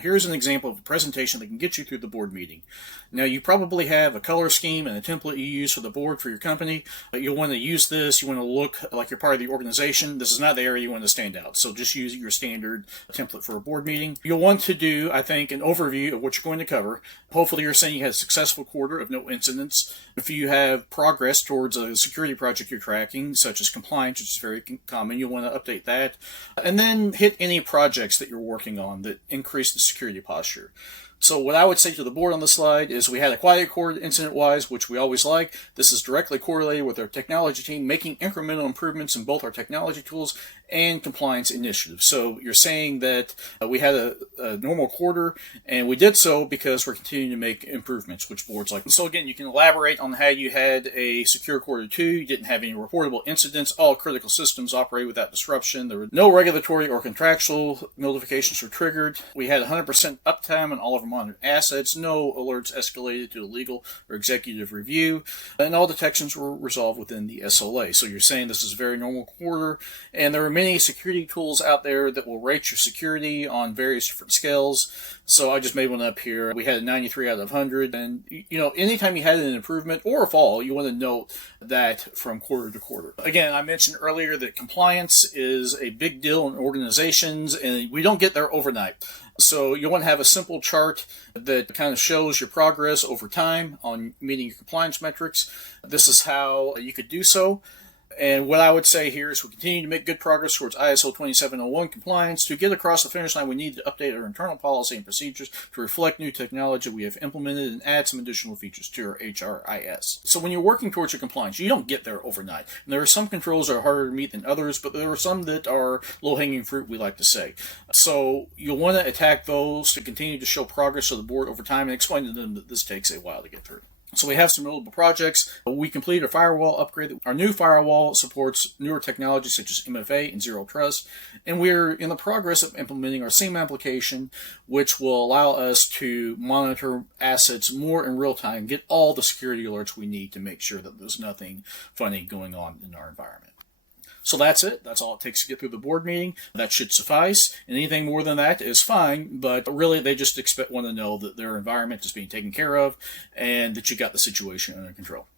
Here's an example of a presentation that can get you through the board meeting. Now, you probably have a color scheme and a template you use for the board for your company, but you'll want to use this. You want to look like you're part of the organization. This is not the area you want to stand out, so just use your standard template for a board meeting. You'll want to do, I think, an overview of what you're going to cover. Hopefully, you're saying you had a successful quarter of no incidents. If you have progress towards a security project you're tracking, such as compliance, which is very common, you'll want to update that. And then hit any projects that you're working on that increase the security posture. So what I would say to the board on the slide is we had a quiet quarter incident-wise, which we always like. This is directly correlated with our technology team making incremental improvements in both our technology tools and compliance initiatives. So you're saying that we had a normal quarter, and we did so because we're continuing to make improvements, which boards like. So again, you can elaborate on how you had a secure quarter 2. You didn't have any reportable incidents. All critical systems operated without disruption. There were no regulatory or contractual notifications were triggered. We had 100% uptime on all of our monitored assets. No alerts escalated to a legal or executive review. And all detections were resolved within the SLA. So you're saying this is a very normal quarter, and there are many security tools out there that will rate your security on various different scales. So I just made one up here. We had a 93 out of 100. And, anytime you had an improvement or a fall, you want to note that from quarter to quarter. Again, I mentioned earlier that compliance is a big deal in organizations, and we don't get there overnight. So you want to have a simple chart that kind of shows your progress over time on meeting your compliance metrics. This is how you could do so. And what I would say here is we continue to make good progress towards ISO 2701 compliance. To get across the finish line, we need to update our internal policy and procedures to reflect new technology we have implemented and add some additional features to our HRIS. So when you're working towards your compliance, you don't get there overnight. And there are some controls that are harder to meet than others, but there are some that are low-hanging fruit, we like to say. So you'll want to attack those to continue to show progress to the board over time and explain to them that this takes a while to get through. So we have some notable projects. We completed a firewall upgrade. Our new firewall supports newer technologies such as MFA and Zero Trust. And we're in the progress of implementing our SIEM application, which will allow us to monitor assets more in real time, get all the security alerts we need to make sure that there's nothing funny going on in our environment. So that's it. That's all it takes to get through the board meeting. That should suffice. And anything more than that is fine, but really they just want to know that their environment is being taken care of and that you got the situation under control.